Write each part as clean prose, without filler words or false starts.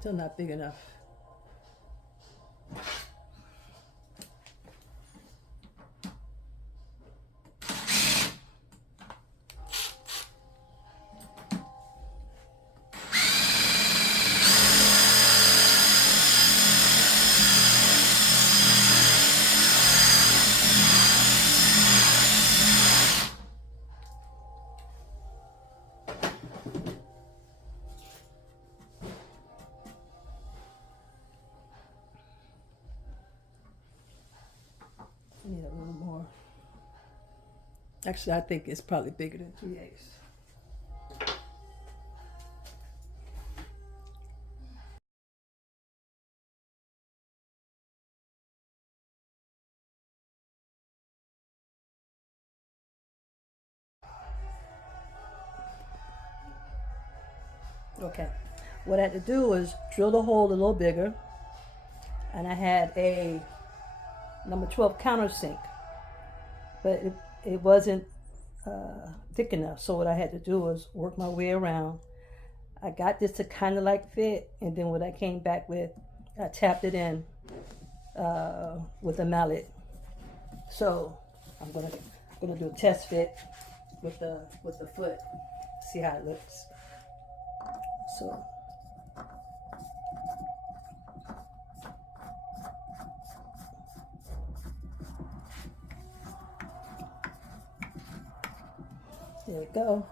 Still not big enough. I need a little more. Actually, I think it's probably bigger than 3/8. Okay, what I had to do was drill the hole a little bigger, and I had a number 12 countersink, but it wasn't thick enough. So what I had to do was work my way around. I got this to kind of like fit, and then what I came back with, I tapped it in with a mallet. So I'm gonna do a test fit with the foot, see how it looks. So there we go.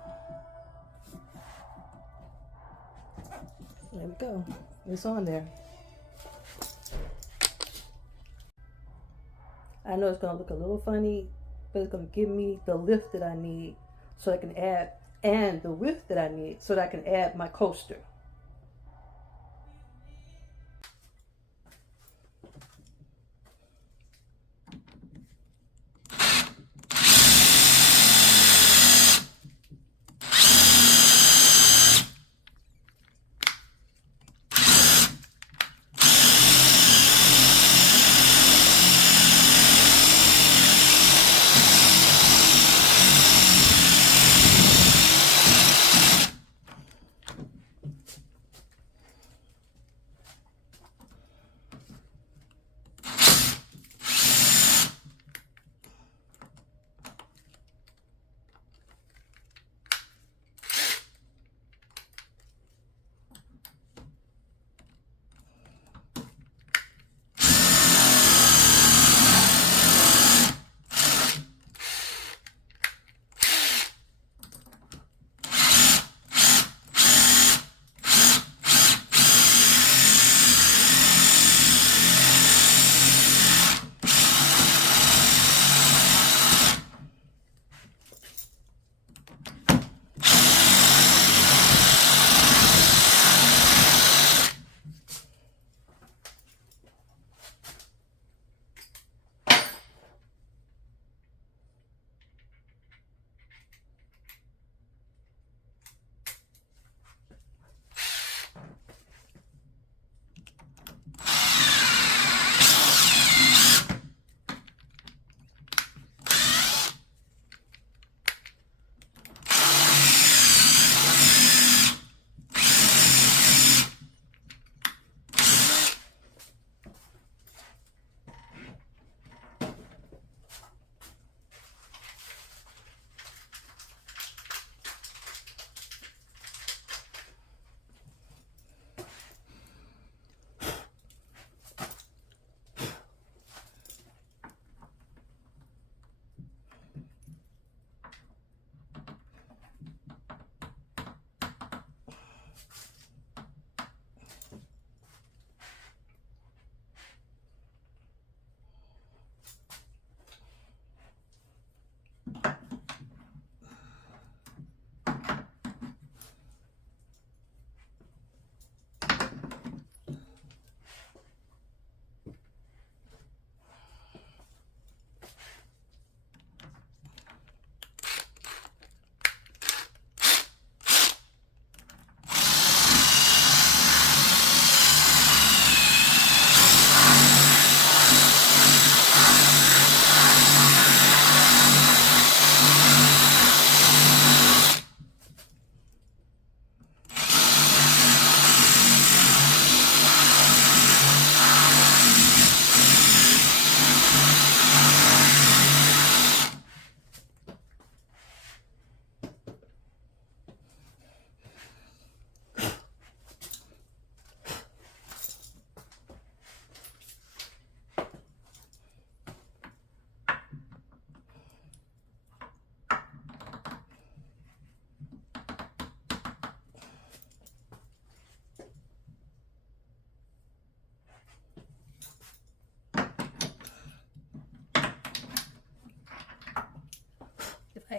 There we go. It's on there. I know it's gonna look a little funny, but it's gonna give me the lift that I need so I can add, and the width that I need so that I can add my coaster.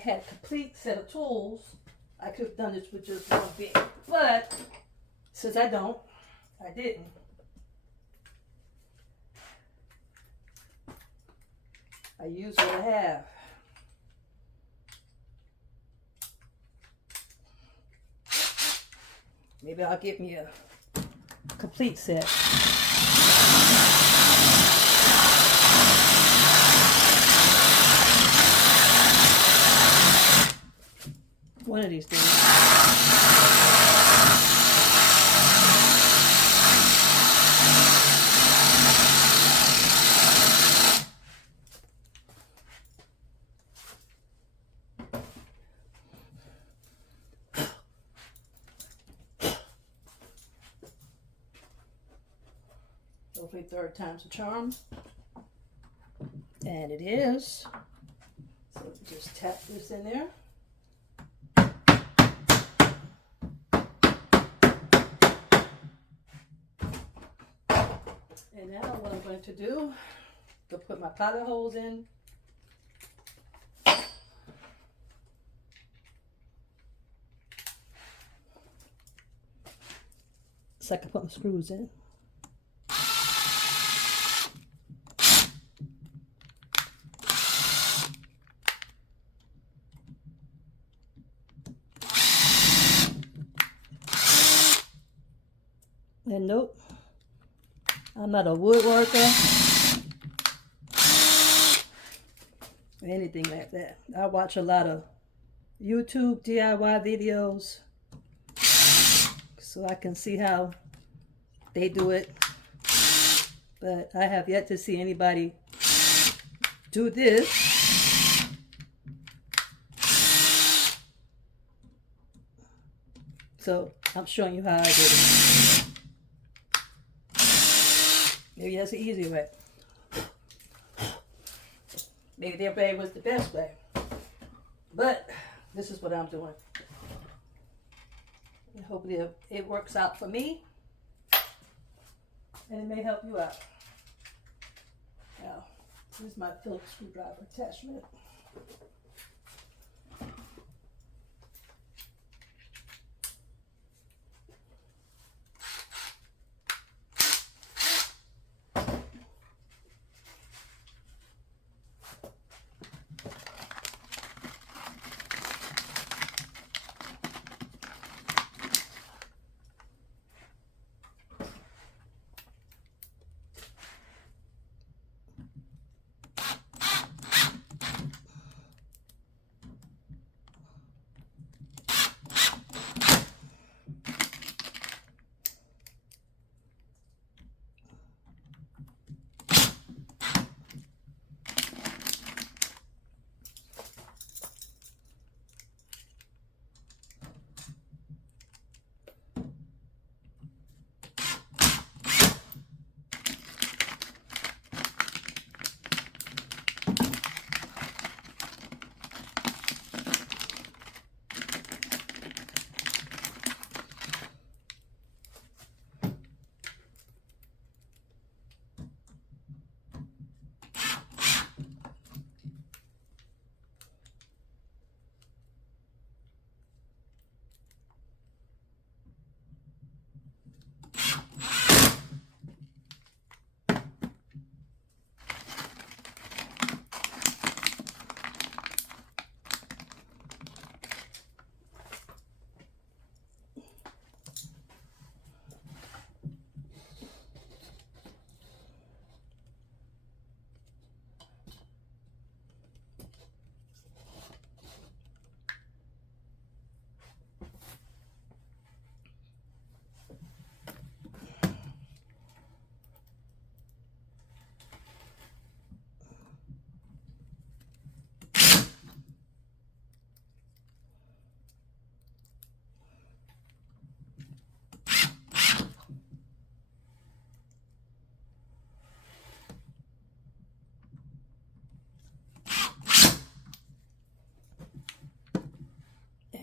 had a complete set of tools, I could have done this with just one bit. But since I didn't. I use what I have. Maybe I'll get me a complete set. One of these days. Hopefully third time's a charm. And it is. So just tap this in there. And now what I'm going to do, to put my pilot holes in. So I can put my screws in. And nope, I'm not a woodworker or anything like that. I watch a lot of YouTube DIY videos so I can see how they do it. But I have yet to see anybody do this. So I'm showing you how I did it. Maybe that's the easy way. Maybe their way was the best way. But this is what I'm doing. And hopefully it works out for me. And it may help you out. Now, here's my Phillips screwdriver attachment.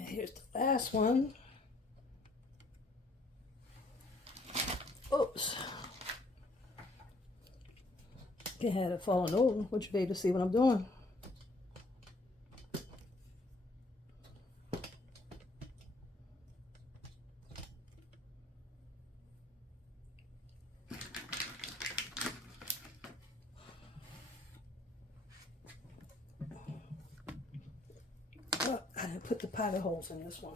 Here's the last one. Oops. Can't have it falling over. Want you to be able to see what I'm doing. put the pilot holes in this one.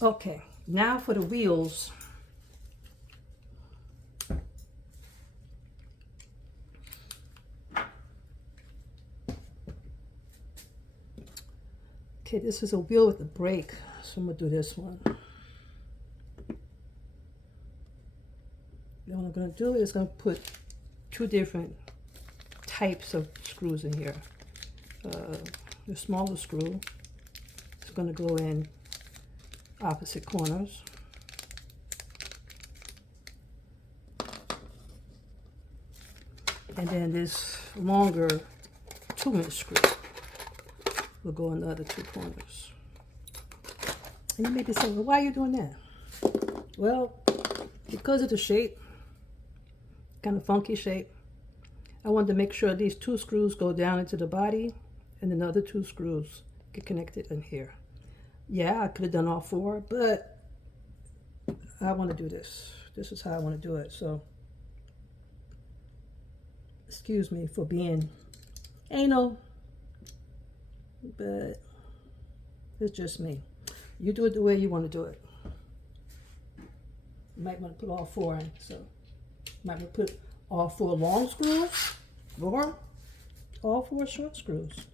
Okay, now for the wheels. Okay, this is a wheel with a brake, so I'm gonna do this one. Then what I'm gonna do is gonna put two different types of screws in here. The smaller screw is gonna go in opposite corners. And then this longer 2-inch screw will go in the other 2 corners. And you may be saying, well, why are you doing that? Well, because of the shape, kind of funky shape, I wanted to make sure these 2 screws go down into the body and then the other 2 screws get connected in here. Yeah, I could have done all 4, but I want to do this. This is how I want to do it. So, excuse me for being anal, but it's just me. You do it the way you want to do it. You might want to put all 4 in. So, you might want to put all 4 long screws or all 4 short screws.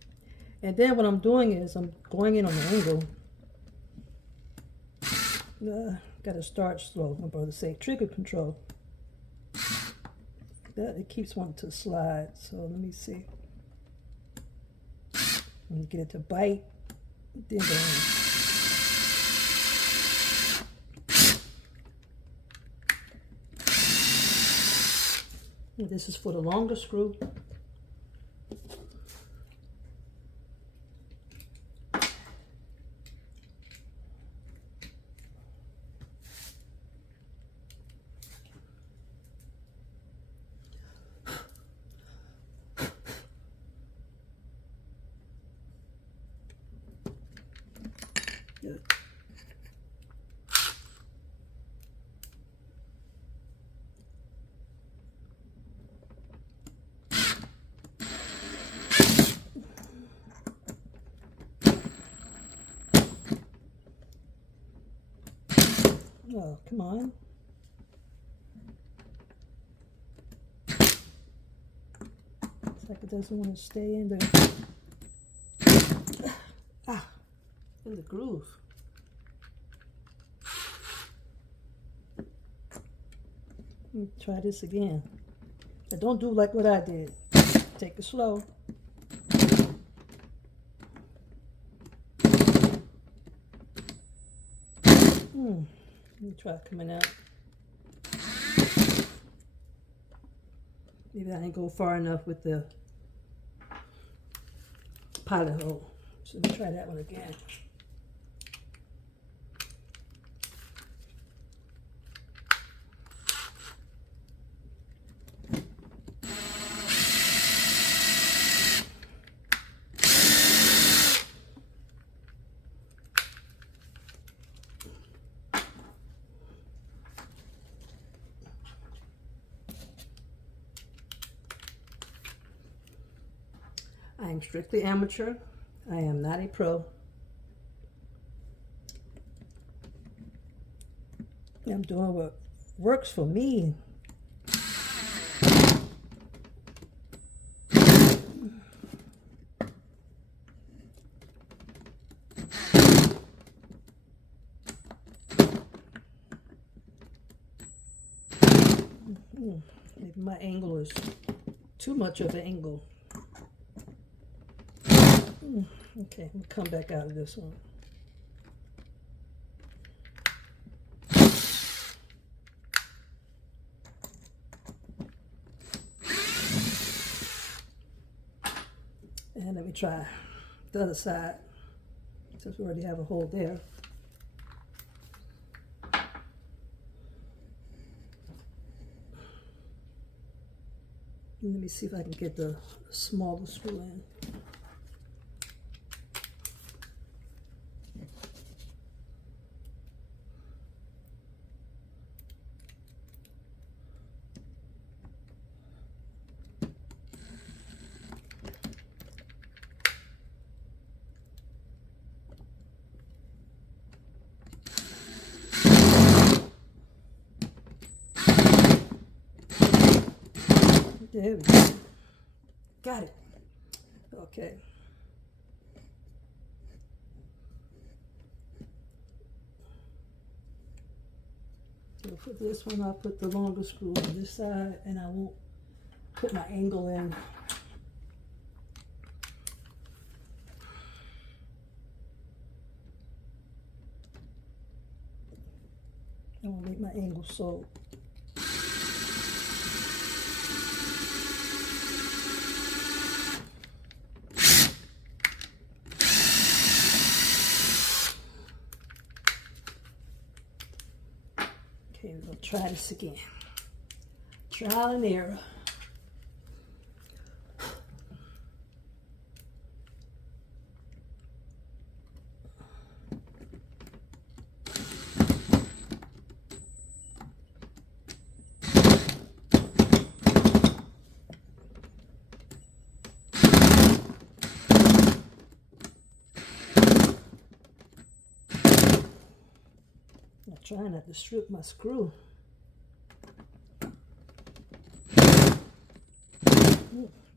And then what I'm doing is I'm going in on an angle. Gotta start slow, my brother say. Trigger control. That it keeps wanting to slide. So let me see. When you get it to bite, then go in. And this is for the longer screw. Good. Oh, come on. It's like it doesn't want to stay in there. Ah, in the groove. Let me try this again. But don't do like what I did. Take it slow. Let me try coming out. Maybe I didn't go far enough with the pilot hole. So let me try that one again. I am strictly amateur. I am not a pro. I'm doing what works for me. Maybe my angle is too much of an angle. Okay, we'll come back out of this one. And let me try the other side, since we already have a hole there. Let me see if I can get the smaller screw in. There we go. Got it. Okay. So for this one, I'll put the longer screw on this side, and I won't put my angle in. I won't make my angle so. Okay, we'll try this again. Trial and error. I'm trying not to strip my screw.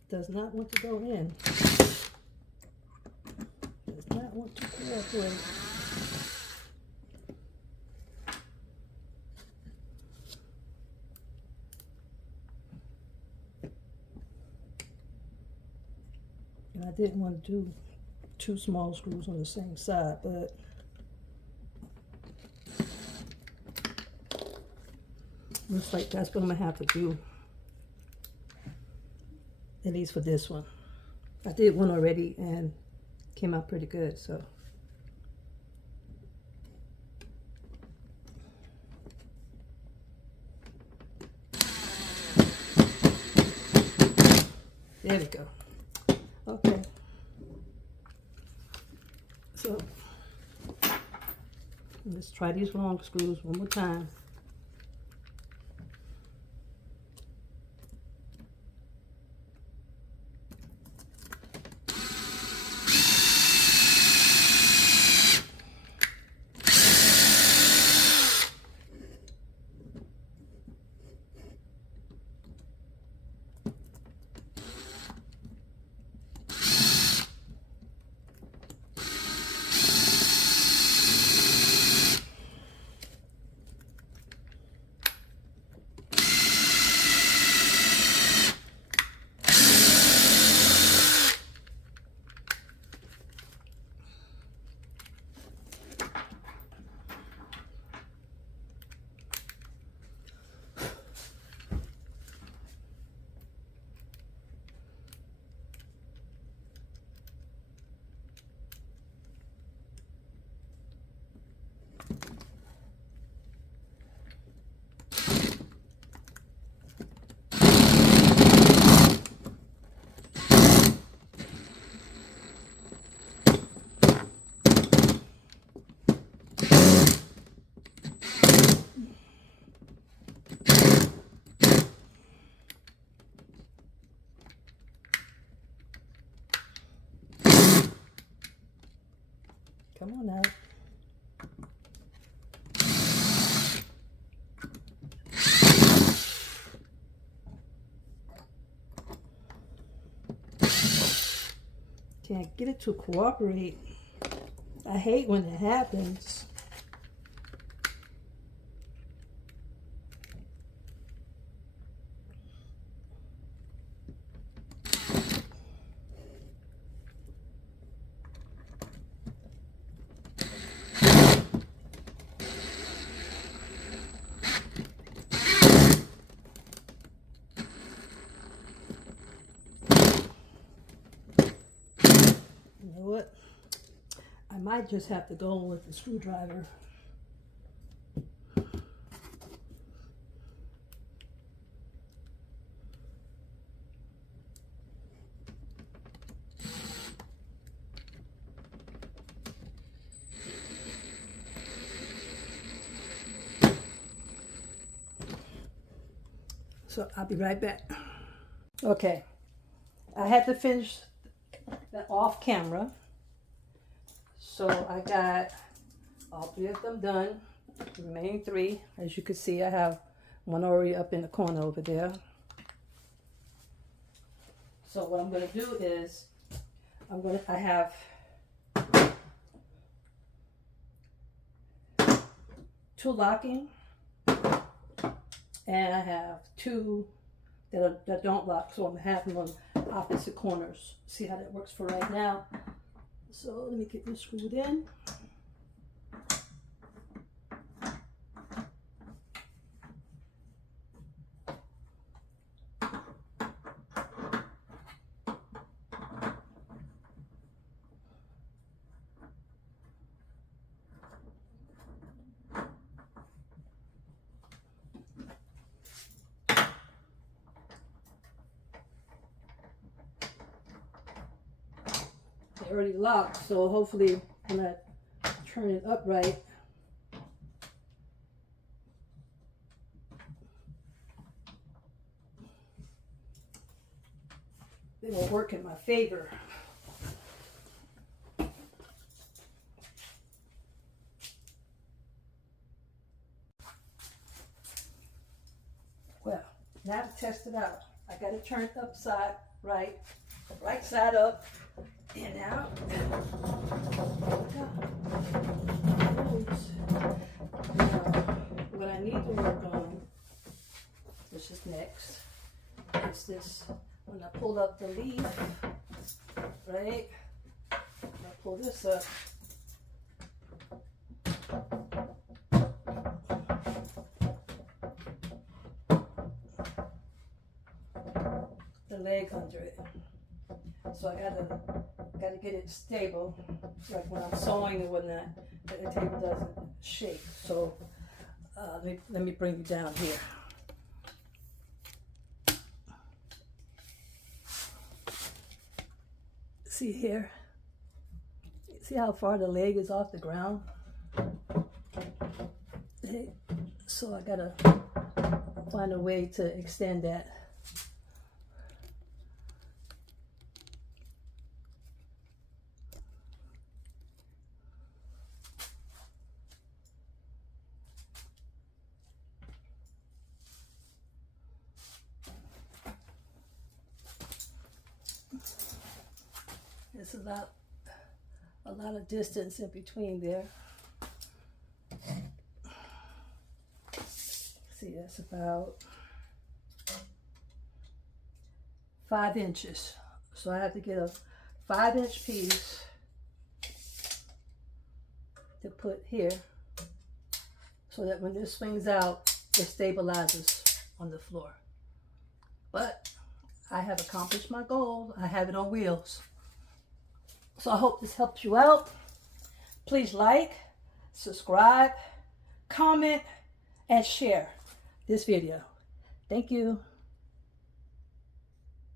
Does not want to go in. Does not want to cooperate. And I didn't want to do two small screws on the same side, but looks like that's what I'm gonna have to do. At least for this one. I did one already and came out pretty good, so. There we go. Okay. So, let's try these long screws one more time. Come on out. Can't get it to cooperate. I hate when it happens. You know what? I might just have to go with the screwdriver. So I'll be right back. Okay, I had to finish that off camera. So I got all 3 of them done, the remaining 3. As you can see, I have one already up in the corner over there. So what I'm going to do is, I have 2 locking, and I have 2 that don't lock, so I'm going to have them on opposite corners. See how that works for right now. So let me get this screwed in. They're already locked, so hopefully when I turn it upright, it will work in my favor. Well, now to test it out, I got it turned upside right, right side up and out. What I need to work on, which is next, is this. When I pull up the leaf, right, I pull this up, the leg under it. So I gotta get it stable, like when I'm sewing and whatnot, that the table doesn't shake. So let me bring you down here. See here? See how far the leg is off the ground? Okay. So I gotta find a way to extend that. There's a lot of distance in between there. See, that's about 5 inches. So I have to get a 5-inch piece to put here so that when this swings out, it stabilizes on the floor. But I have accomplished my goal. I have it on wheels. So I hope this helps you out. Please like, subscribe, comment, and share this video. Thank you.